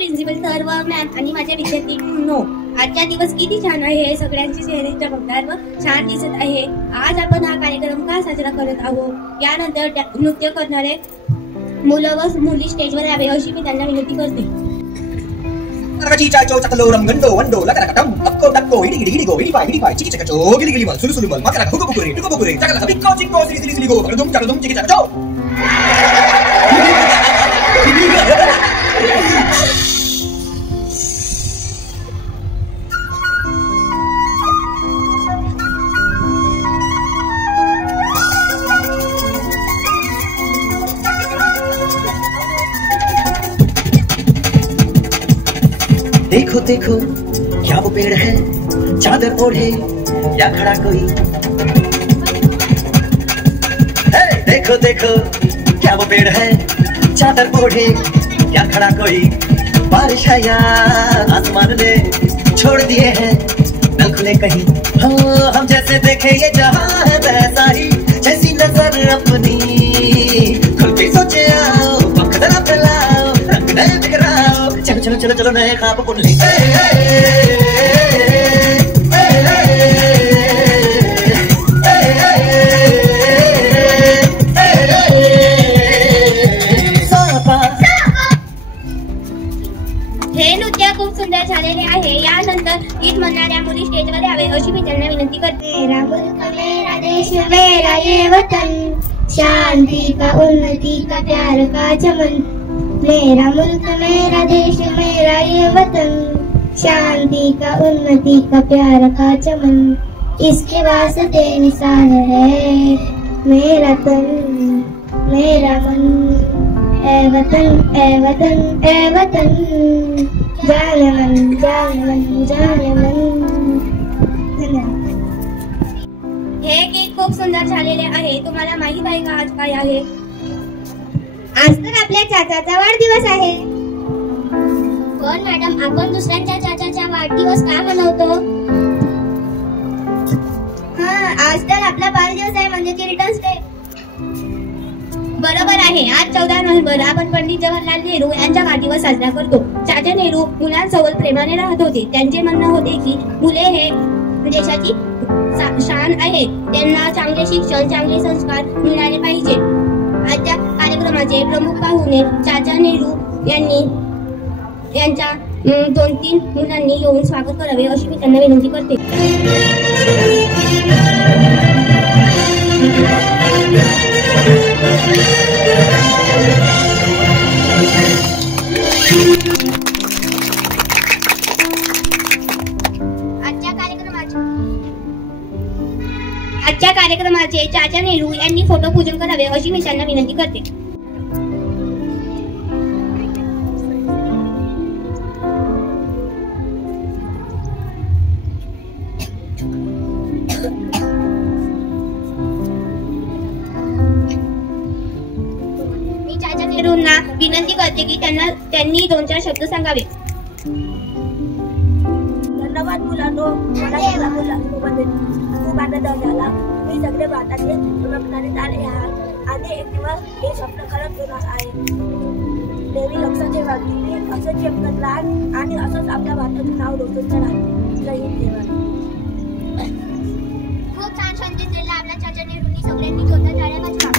Principal sir व ma'am आणि माझ्या विद्यार्थ्यांनो, आजचा दिवस किती छान आहे हे सगळ्यांची चेहरे चमकदार व छान दिसत आहे। आज आपण हा कार्यक्रम का साजरा करत आहोत? यानंतर नृत्य करणारे मुलं व मुली स्टेजवर यावे अशी मी त्यांना विनंती करते। देखो देखो क्या वो पेड़ है, चादर ओढ़े या खड़ा कोई। देखो देखो क्या वो पेड़ है, चादर ओढ़े या खड़ा कोई। बारिश है या आसमान ने छोड़ दिए हैं नल खुले कहीं। हम जैसे देखे ये जहां है वैसा ही, जैसी नजर अपनी खुल के सोचे आओ, वक्त जरा फैलाओ, रंग नए बिखराओ। चलो चलो चलो चलो नए ख्वाब बुन ले। हे नृत्य खूप सुंदर झालेले आहे। यानंतर गीत म्हणणाऱ्या मुली स्टेजवर यावे अशी मी त्यांना विनंती करते। मेरा मुल्क मेरा देश मेरा ये वतन, शांति का उन्नति का प्यार का चमन। मेरा मुल्क मेरा देश मेरा ये वतन, शांति का उन्नति का प्यार का चमन। इसके वास्ते निसार है मेरा तन मेरा मन। ए वतन ए वतन ए वतन, जाने मन जाने मन जाने मन। हे गीत खूप सुंदर झालेले आहे। तुम्हाला माहित आहे का आज काय आहे? आज तर आपल्या चाचाचा वाढदिवस आहे। पण मॅडम, आपण दुसऱ्यांच्या चाचाचा वाढदिवस का मनवतो? आज तर आपला वाढदिवस आहे, म्हणजे की रिटर्न्स डे। बरोबर आहे। आज 14 नोव्हेंबर आपण पंडित जवाहरलाल नेहरू यांचा वाढदिवस साजरा करतो। चाचा नेहरू मुलांसोबत प्रेमाने राहत होते। त्यांचे म्हणणं होते की मुले हे देशाची शान आहे, त्यांना चांगले शिक्षण चांगले संस्कार मिळाले पाहिजे। आजच्या कार्यक्रमाचे प्रमुख पाहुणे चाचा नेहरू यांच्या 2-3 मुलांनी येऊन स्वागत करावे अशी मी त्यांना विनंती करते। आजच्या कार्यक्रमाचे चाचा नेहरू यांनी फोटो पूजन करावे अशी मी त्यांना विनंती करते। मी चाचा नेहरूंना विनंती करते की त्यांनी 2-4 शब्द सांगावे। धन्यवाद मुलांनो, मला या मुलांमध्ये खूप आनंद झाला। तुम्ही सगळे भारताचे चमकणारे तारे आहात आणि एक दिवस हे स्वप्न खरंच होणार आहे। नेहमी लक्षात ठेवा, तुम्ही असंच चमकत राहा आणि असंच आपल्या भारताचं नाव रोशन करा। जय हिंद जय भारत। खूप छान संदेश दिला आपल्या चाचा नेहरूंनी। सगळ्यांनी जोरदार टाळ्या वाजवा।